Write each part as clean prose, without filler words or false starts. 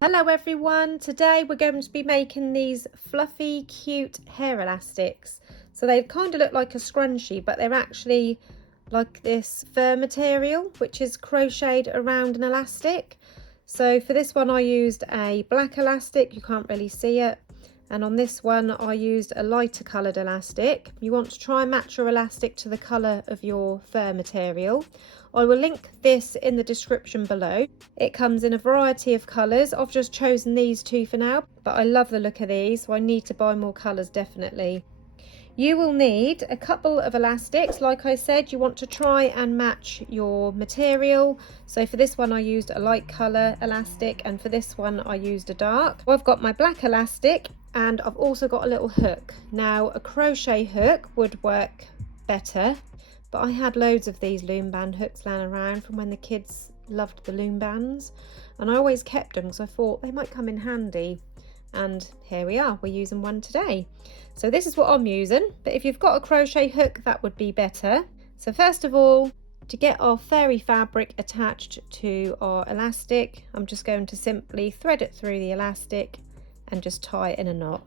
Hello everyone, today we're going to be making these fluffy cute hair elastics. So they kind of look like a scrunchie, but they're actually like this fur material which is crocheted around an elastic. So for this one I used a black elastic, you can't really see it, and on this one I used a lighter coloured elastic. You want to try and match your elastic to the colour of your fur material. I will link this in the description below. It comes in a variety of colours. I've just chosen these two for now, but I love the look of these, so I need to buy more colours definitely. You will need a couple of elastics. Like I said, you want to try and match your material. So for this one I used a light colour elastic, and for this one I used a dark. I've got my black elastic and I've also got a little hook. Now a crochet hook would work better, but I had loads of these loom band hooks laying around from when the kids loved the loom bands, and I always kept them because I thought they might come in handy, and here we are, we're using one today. So this is what I'm using, but if you've got a crochet hook that would be better. So first of all, to get our furry fabric attached to our elastic, I'm just going to simply thread it through the elastic and just tie it in a knot.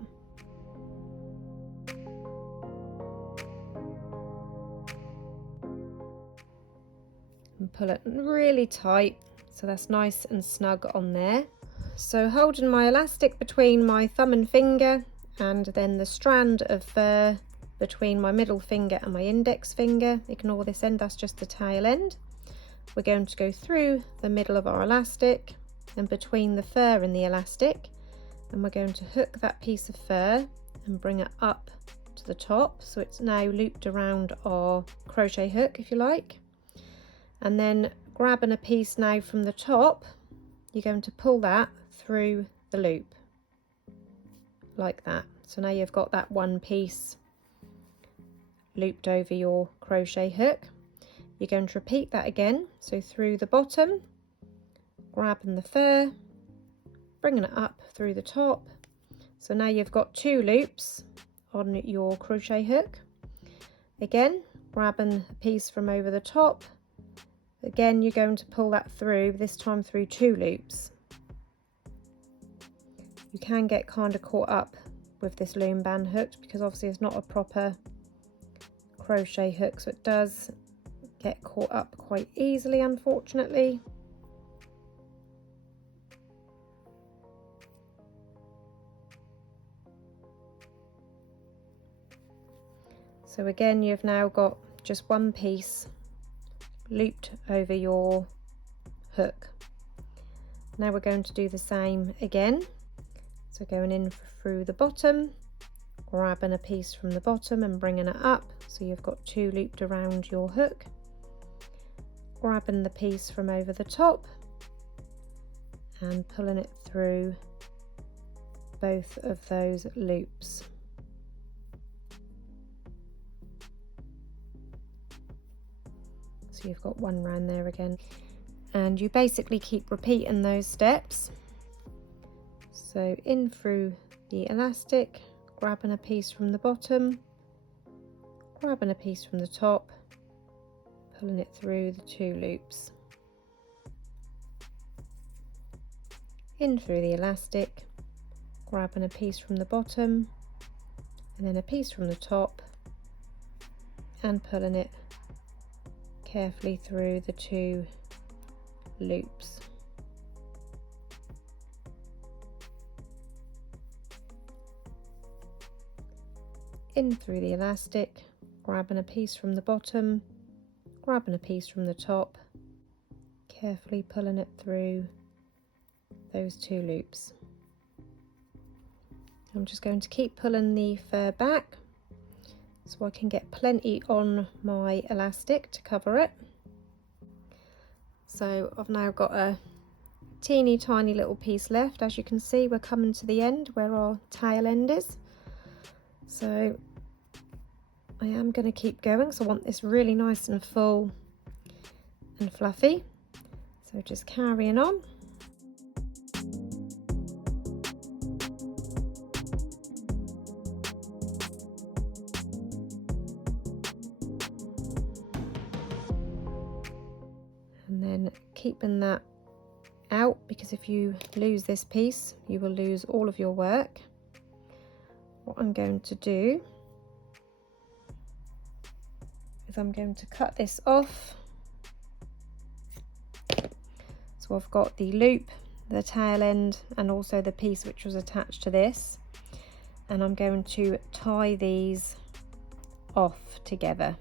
And pull it really tight so that's nice and snug on there. So holding my elastic between my thumb and finger, and then the strand of fur between my middle finger and my index finger, ignore this end, that's just the tail end. We're going to go through the middle of our elastic and between the fur and the elastic, and we're going to hook that piece of fur and bring it up to the top, so it's now looped around our crochet hook if you like. And then grabbing a piece now from the top, you're going to pull that through the loop like that. So now you've got that one piece looped over your crochet hook. You're going to repeat that again, so through the bottom, grabbing the fur, bringing it up through the top. So now you've got two loops on your crochet hook. Again, grabbing a piece from over the top. Again, you're going to pull that through, this time through two loops. You can get kind of caught up with this loom band hook because obviously it's not a proper crochet hook, so it does get caught up quite easily, unfortunately. So again, you've now got just one piece looped over your hook. Now we're going to do the same again. So going in through the bottom, grabbing a piece from the bottom and bringing it up, so you've got two looped around your hook, grabbing the piece from over the top and pulling it through both of those loops. So you've got one round there again, and you basically keep repeating those steps. So in through the elastic, grabbing a piece from the bottom, grabbing a piece from the top, pulling it through the two loops. In through the elastic, grabbing a piece from the bottom and then a piece from the top and pulling it carefully through the two loops. In through the elastic, grabbing a piece from the bottom, grabbing a piece from the top, carefully pulling it through those two loops. I'm just going to keep pulling the fur back so I can get plenty on my elastic to cover it. So I've now got a teeny tiny little piece left. As you can see, we're coming to the end where our tail end is. So I am going to keep going because I want this really nice and full and fluffy. So just carrying on. And then keeping that out, because if you lose this piece you will lose all of your work. What I'm going to do is I'm going to cut this off. So I've got the loop, the tail end, and also the piece which was attached to this, and I'm going to tie these off together.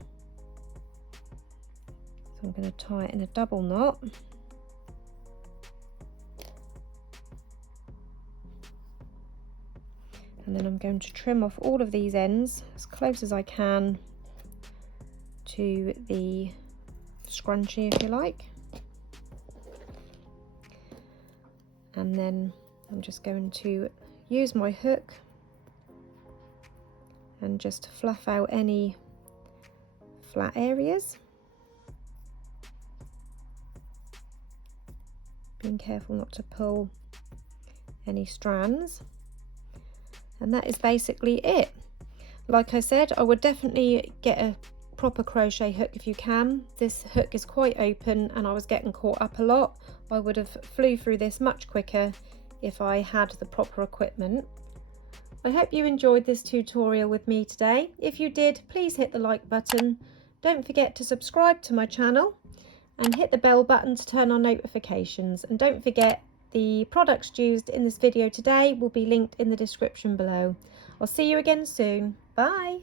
So I'm going to tie it in a double knot. And then I'm going to trim off all of these ends as close as I can to the scrunchie, if you like. And then I'm just going to use my hook and just fluff out any flat areas. Being careful not to pull any strands. And that is basically it. Like I said, I would definitely get a proper crochet hook if you can. This hook is quite open and I was getting caught up a lot. I would have flew through this much quicker if I had the proper equipment. I hope you enjoyed this tutorial with me today. If you did, please hit the like button. Don't forget to subscribe to my channel and hit the bell button to turn on notifications. And don't forget, the products used in this video today will be linked in the description below. I'll see you again soon. Bye!